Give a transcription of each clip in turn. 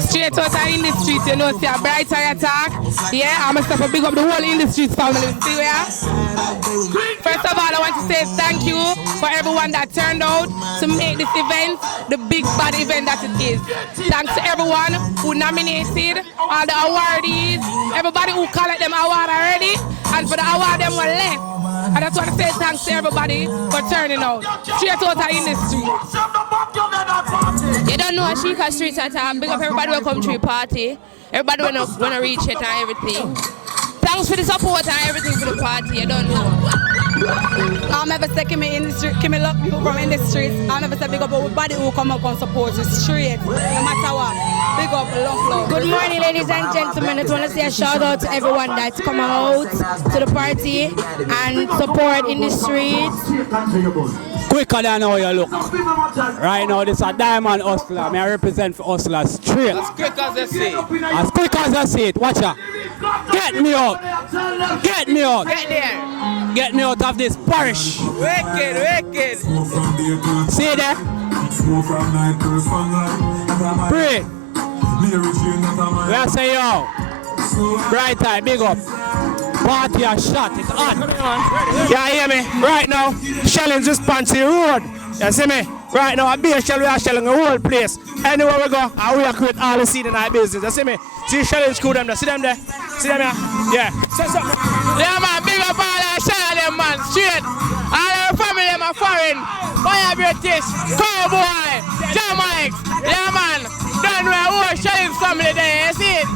Straight out of in the streets, you know, see a brighter attack. Yeah, I'm going to big up the whole industries family. See where? First of all, I want to say thank you for everyone that turned out to make this event the big bad event that it is. Thanks to everyone who nominated, all the awardees, everybody who collect them award already, and for the award them were left. I just want to say thanks to everybody for turning out. Straight out of industry. You don't know Ashika Street at big up everybody will come to your party. Everybody wanna reach it and everything. Thanks for the support and everything for the party, you don't know. I'm ever say Kimmy love you from in the streets. I'm ever say big up everybody who come up and support you straight, no matter what. Big up, love. Good morning, ladies and gentlemen. I just want to say a shout out to everyone that's come out to the party and support in the streets. Quicker than how you look. Right now, this is a Diamond Hustler. May I represent for Hustler straight. As quick as they see it. As quick as I see it. Watch out. Get me out. Get me out. Get there. Get me out of this parish. Wicked. See there? Pray. We are saying, yo, bright eye, big up. Party a shot, it's on. Yeah, hear me? Right now, shelling just Pansy Road. You see me? Right now, a beer shell, we are shelling the whole place. Anywhere we go, and we are create all the scene in our business. You see me? See shelling screw them there. See them there? See them here? Yeah. So. Yeah, man, big up all our shelling them, man. Straight. All our family, them are foreign. Fire British, Cowboy, Jamaica. Yeah, man. Done with our shelling family there, you see it?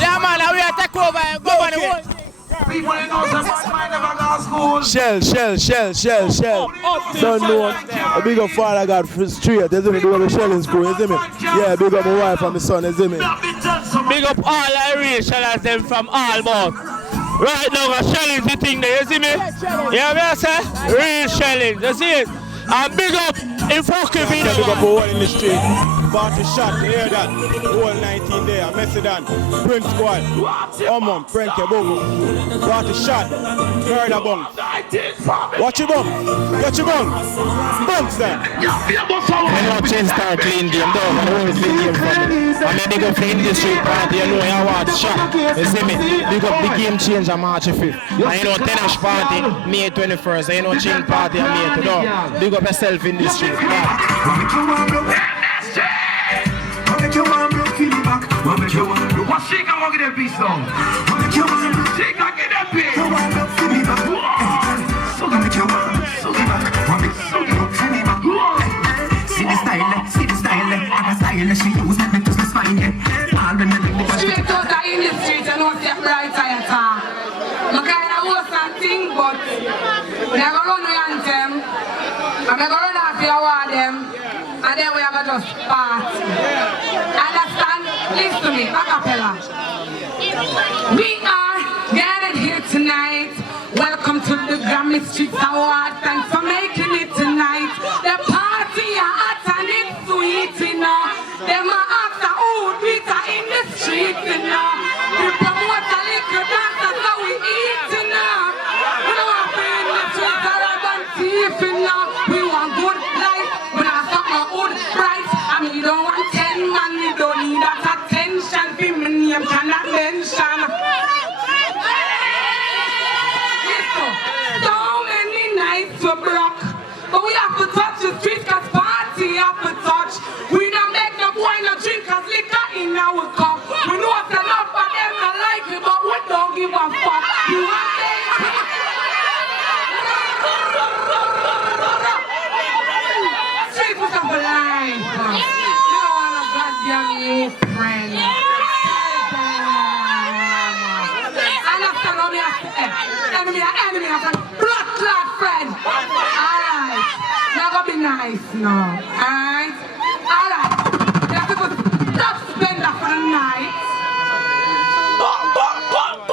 Yeah, man, and we are take over and go on the whole. Shell. Don't know. A big up father got straight, isn't it? Do the shelling school, isn't it? Yeah, big up my wife and my son, isn't it? Big up all Irish shellers them from all about. Right now, a shelling the thing there, you see me? Yeah, me I say? Real shelling, you see it? And big up in fucking video. Big up all in the street. Party shot, you hear that? Whole 19 there, Messedan, Prince Squad, Omon, Prenke, Bogo. Party shot, murder bunk. Watch your bunk, watch your bunk. Bunks then. I know change start clean game though, and always big game from me. And then big up the industry party, you know you want shot. You see me? Big up the game change on March 5th. And you know Tenash party, May 21st. And you know Chain party on May 2nd. Big up yourself in the street. What she can get that beat song? She can get that beat. See the style, and a style she use that to spine it. Straight out of in the streets, I know it's a brighter attack. I kind of was something, but we are going to run the anthem, and we are going to run after award them, and then we are going to just party. Understand? Listen to me, a cappella. We are gathered here tonight. Welcome to the Grammy Street Award. Thanks for making it tonight. The party are hot and it's sweet, you know. Them are after old Rita in the street, you know. We promote a little dance, that's how we eat, you know. We don't want to be in the street or urban thief, you know. We want good life, we don't want my old bright. I mean, you don't want 10 man, you don't need that attention. Be my name cannot mention. So many nights were broke, but we have to touch the street cause party have to touch. We don't make no boy no drink cause liquor in our cup. We know it's enough for them to like it, but we don't give a fuck. You want street was a blind. You don't want a goddamn you friend. Enemy of a blood clot friend. Alright. Now go be nice now. Alright? Alright. You have to put top spender for the night.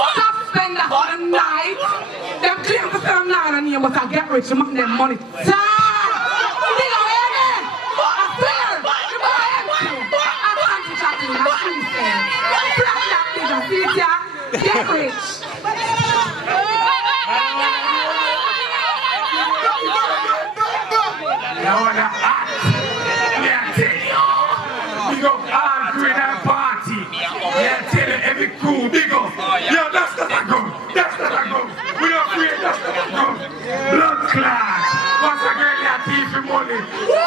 Top spender for the night. Them claim to sell now and you must get rich and make them money. Sir! You know what I mean? I swear! You know what I mean? I'm anti-chatting. I'm free-saying. Black that nigga. See it ya? Get rich. You know what? Let me tell you. We go hard. start with our party. Yeah, tell you every crew, big up. Yeah, that's not a gun. That's not a gun. We don't afraid, that's not a gun. Blood clot. What's a girl that thief for money? Woo!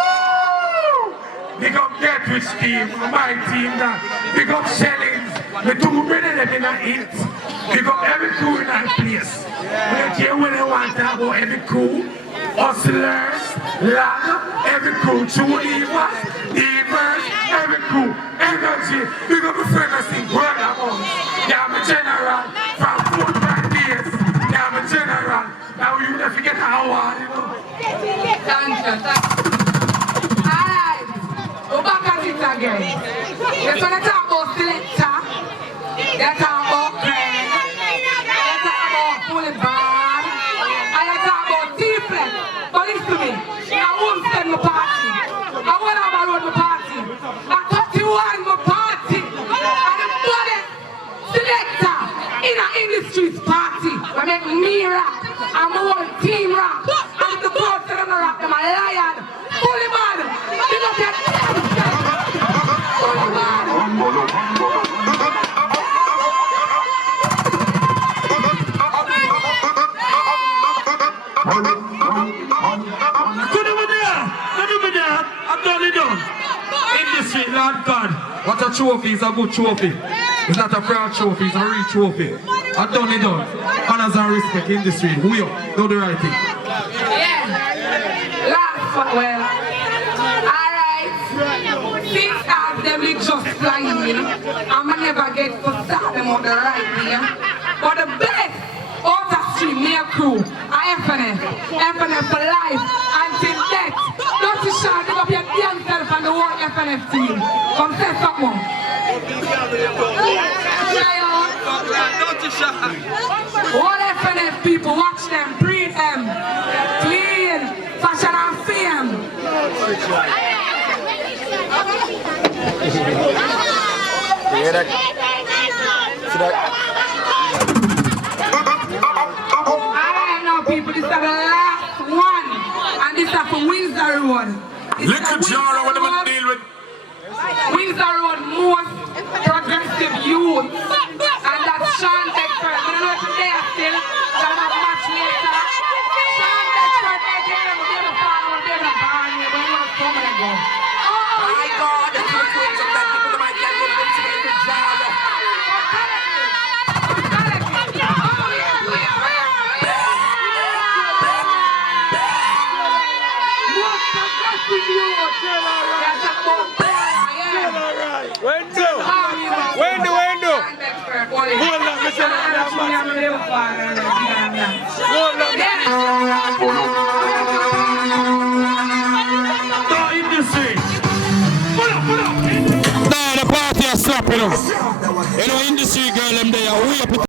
Big up Get Rich team, my team that. Big up Shellings. The two brothers that in a hit. Big up every crew in that place. We don't care when they want to talk about every crew. Hustlers, Lana, every crew, True Evers, every crew, energy. Big up the friend that sing word among. Yeah, I'm a general from 4 years. Yeah, I'm a general. Now you never forget how hard, you know. Thank you. Alright, we're back at it again. You're going to talk about selector. You're talking about Craig. You're talking about Fully Bar. And you're talking about T-Flex. But listen to me. I won't send my party. I won't have a road my party. I 31 my party. And the body selector in an industry's party. We make me rock. I'm a whole team rock. And the crowd said I'm a rock. I'm a lion. Fully Bar. Big up your Fully Bar. Industry, Lord God. What a trophy, it's a good trophy. It's not a proud trophy, it's a real trophy. I've done it done. Honors and respect, industry. We up, do the right thing. Yeah. Last one, well. Alright. Things as them we just flying. I'ma never get to start them on the right way. But the best outer stream near crew are FNF. FNF for life until death. Don't you shout up your damn self and the whole FNF team. Come say something. Don't you shout. All FNF people, watch them, breathe them. Clean, fashion and fame. You hear that? See that? Alright now people, this is the last one. And this is for Windsor Road. Little Jara, what am I deal with? Windsor Road most progressive youth. And that's Sean Dexter. I don't know if they are still. So I'm a match later. Sean Dexter, they came and they were found, they were born here, but they were coming and go. Oh my God, that's what's going on. That people might get little bit of the Jara. The party is slapping us. You know, industry girl, them there, we up